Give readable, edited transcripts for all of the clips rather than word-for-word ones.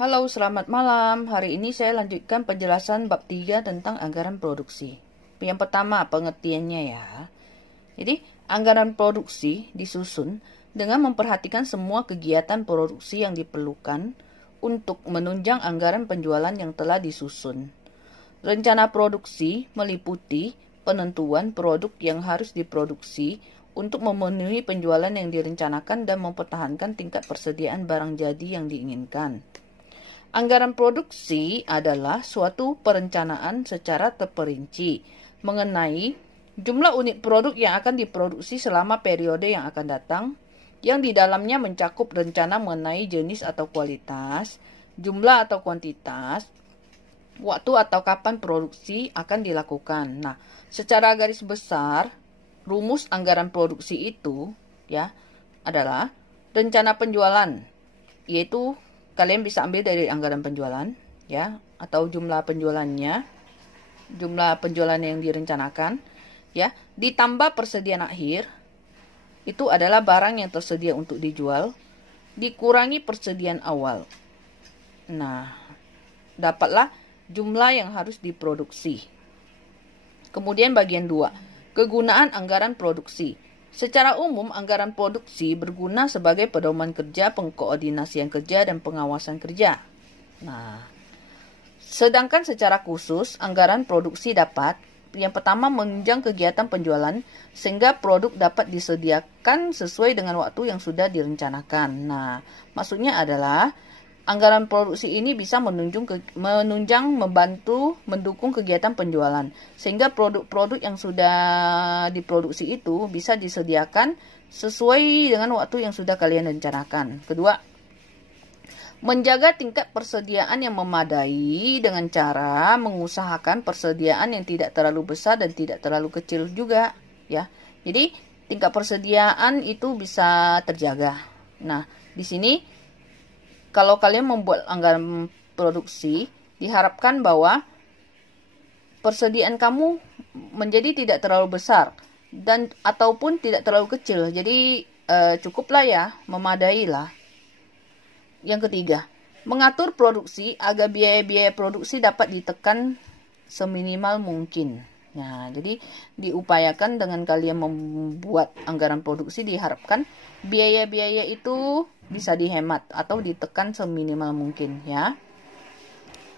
Halo, selamat malam. Hari ini saya lanjutkan penjelasan bab 3 tentang anggaran produksi. Yang pertama, pengertiannya ya. Jadi, anggaran produksi disusun dengan memperhatikan semua kegiatan produksi yang diperlukan untuk menunjang anggaran penjualan yang telah disusun. Rencana produksi meliputi penentuan produk yang harus diproduksi untuk memenuhi penjualan yang direncanakan dan mempertahankan tingkat persediaan barang jadi yang diinginkan. Anggaran produksi adalah suatu perencanaan secara terperinci mengenai jumlah unit produk yang akan diproduksi selama periode yang akan datang, yang di dalamnya mencakup rencana mengenai jenis atau kualitas, jumlah atau kuantitas, waktu atau kapan produksi akan dilakukan. Nah, secara garis besar, rumus anggaran produksi itu ya adalah rencana penjualan, yaitu kalian bisa ambil dari anggaran penjualan ya, atau jumlah penjualannya, jumlah penjualan yang direncanakan ya, ditambah persediaan akhir, itu adalah barang yang tersedia untuk dijual, dikurangi persediaan awal. Nah, dapatlah jumlah yang harus diproduksi. Kemudian bagian 2, kegunaan anggaran produksi. Secara umum, anggaran produksi berguna sebagai pedoman kerja, pengkoordinasian kerja, dan pengawasan kerja. Nah, sedangkan secara khusus, anggaran produksi dapat, yang pertama, menunjang kegiatan penjualan, sehingga produk dapat disediakan sesuai dengan waktu yang sudah direncanakan. Nah, maksudnya adalah, anggaran produksi ini bisa menunjang, membantu, mendukung kegiatan penjualan. Sehingga produk-produk yang sudah diproduksi itu bisa disediakan sesuai dengan waktu yang sudah kalian rencanakan. Kedua, menjaga tingkat persediaan yang memadai dengan cara mengusahakan persediaan yang tidak terlalu besar dan tidak terlalu kecil juga. Ya, jadi tingkat persediaan itu bisa terjaga. Nah, di sini kalau kalian membuat anggaran produksi, diharapkan bahwa persediaan kamu menjadi tidak terlalu besar dan ataupun tidak terlalu kecil. Jadi cukuplah ya, memadailah. Yang ketiga, mengatur produksi agar biaya-biaya produksi dapat ditekan seminimal mungkin. Nah, jadi diupayakan dengan kalian membuat anggaran produksi, diharapkan biaya-biaya itu bisa dihemat atau ditekan seminimal mungkin ya.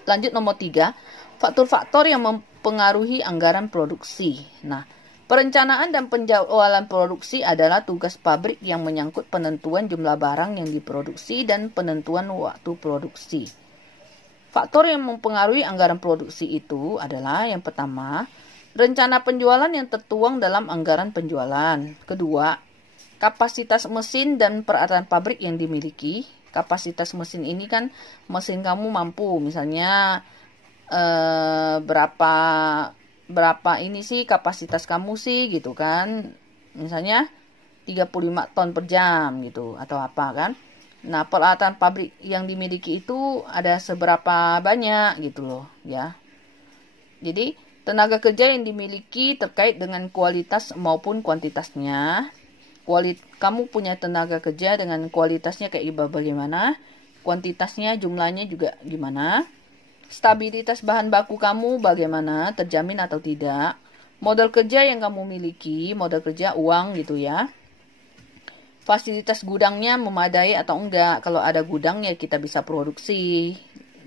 Lanjut nomor 3, faktor-faktor yang mempengaruhi anggaran produksi. Nah, perencanaan dan penjadwalan produksi adalah tugas pabrik yang menyangkut penentuan jumlah barang yang diproduksi dan penentuan waktu produksi. Faktor yang mempengaruhi anggaran produksi itu adalah yang pertama, rencana penjualan yang tertuang dalam anggaran penjualan. Kedua, kapasitas mesin dan peralatan pabrik yang dimiliki. Kapasitas mesin ini kan mesin kamu mampu, misalnya berapa ini sih kapasitas kamu sih gitu kan. Misalnya 35 ton per jam gitu atau apa kan. Nah, peralatan pabrik yang dimiliki itu ada seberapa banyak gitu loh ya. Jadi, tenaga kerja yang dimiliki terkait dengan kualitas maupun kuantitasnya. Kamu punya tenaga kerja dengan kualitasnya kayak bagaimana, kuantitasnya, jumlahnya juga gimana, stabilitas bahan baku kamu bagaimana, terjamin atau tidak, modal kerja yang kamu miliki, modal kerja uang gitu ya, fasilitas gudangnya memadai atau enggak. Kalau ada gudang ya kita bisa produksi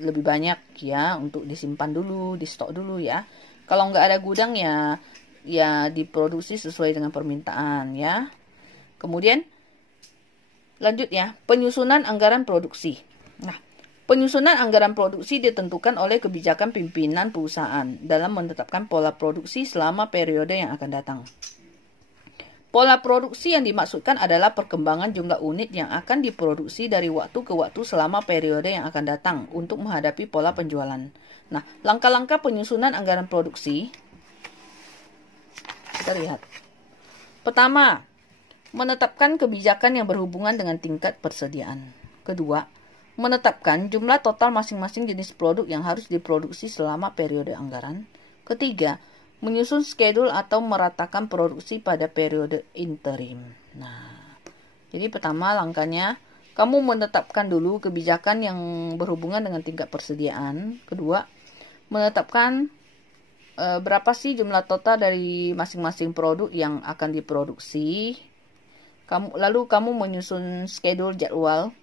lebih banyak ya, untuk disimpan dulu, di stok dulu ya. Kalau enggak ada gudang ya diproduksi sesuai dengan permintaan ya. Kemudian lanjut ya, penyusunan anggaran produksi. Nah, penyusunan anggaran produksi ditentukan oleh kebijakan pimpinan perusahaan dalam menetapkan pola produksi selama periode yang akan datang. Pola produksi yang dimaksudkan adalah perkembangan jumlah unit yang akan diproduksi dari waktu ke waktu selama periode yang akan datang untuk menghadapi pola penjualan. Nah, langkah-langkah penyusunan anggaran produksi, kita lihat. Pertama, menetapkan kebijakan yang berhubungan dengan tingkat persediaan. Kedua, menetapkan jumlah total masing-masing jenis produk yang harus diproduksi selama periode anggaran. Ketiga, menyusun schedule atau meratakan produksi pada periode interim. Nah, jadi pertama langkahnya kamu menetapkan dulu kebijakan yang berhubungan dengan tingkat persediaan. Kedua, menetapkan berapa sih jumlah total dari masing-masing produk yang akan diproduksi. Lalu kamu menyusun schedule jadwal